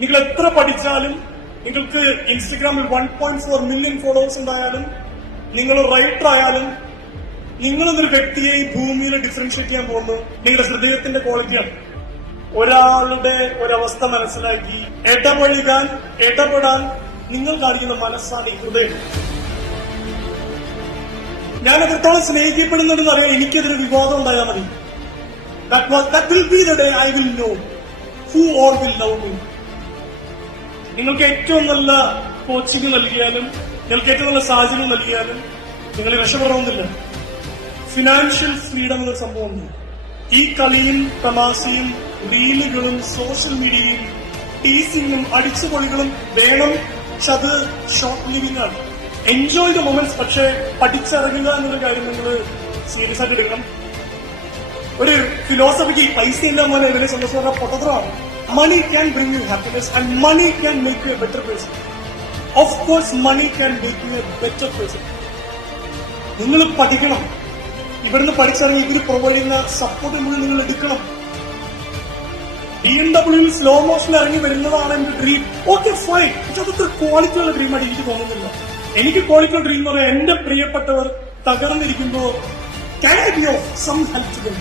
നിങ്ങൾ എത്ര പഠിച്ചാലും, നിങ്ങൾക്ക് ഇൻസ്റ്റഗ്രാമിൽ 1.4 മില്യൺ ഫോളോവേഴ്സ് ഉണ്ടായാലും, നിങ്ങൾ റൈറ്റർ ആയാലും, നിങ്ങളെന്നൊരു വ്യക്തിയെ ഈ ഭൂമിയിൽ ഡിഫറൻഷിയേറ്റ് ചെയ്യാൻ പോകുന്നത് നിങ്ങളുടെ ഹൃദയത്തിന്റെ ക്വാളിറ്റിയാണ്. ഒരാളുടെ ഒരവസ്ഥ മനസ്സിലാക്കി ഇടപെടാൻ നിങ്ങൾ കാണിക്കുന്ന മനസ്സാണ് ഈ ഹൃദയം. ഞാൻ എത്രത്തോളം സ്നേഹിക്കപ്പെടുന്നുണ്ടെന്ന് അറിയാൻ എനിക്കെതിരെ വിവാദം ഉണ്ടായാൽ മതി. That will be the day I will know who all will love me. നിങ്ങൾക്ക് ഏറ്റവും നല്ല കോച്ചിങ് നൽകിയാലും, നിങ്ങൾക്ക് ഏറ്റവും നല്ല സാഹചര്യം നൽകിയാലും നിങ്ങൾ രക്ഷപ്പെടണമെന്നില്ല. ഫിനാൻഷ്യൽ ഫ്രീഡം എന്നൊരു സംഭവമുണ്ട്. ഈ കളിയും തമാശയും റീലുകളും സോഷ്യൽ മീഡിയയും ടീസിങ്ങും അടിച്ചുപൊളികളും വേണം. പക്ഷെ അത് ഷോർട്ട് ലിവിംഗ് ആണ്. Enjoy the moments. പക്ഷെ പഠിച്ചിറങ്ങുക എന്നുള്ള കാര്യം നിങ്ങൾ സീരിയസ് ആയിട്ട് എടുക്കണം. ഒരു ഫിലോസഫിക്ക് പൈസ ഇല്ല മോനെ ഇതിനെ സംബന്ധിച്ച് പൊട്ടത്തരമാണ്. Money can bring you happiness and money can make you a better person. Of course money can make you a better person. നിങ്ങൾ പഠിക്കണം. ഇവിടുന്ന് പഠിച്ചിറങ്ങി ഇവർ പ്രൊവൈഡ് ചെയ്യുന്ന സപ്പോർട്ട് മുഴുവൻ നിങ്ങൾ എടുക്കണം. BMW സ്ലോ മോഷനിൽ ഇറങ്ങി വരുന്നതാണ് എന്റെ ഡ്രീം. Okay fine. പക്ഷെ അതത്ര ക്വാളിറ്റിയുള്ള ഡ്രീമായിട്ട് എനിക്ക് തോന്നുന്നില്ല. എനിക്ക് ക്വാളിറ്റിയുള്ള ഡ്രീം എന്ന് പറയാൻ എന്റെ പ്രിയപ്പെട്ടവർ തകർന്നിരിക്കുമ്പോൾ can I be of some help to them?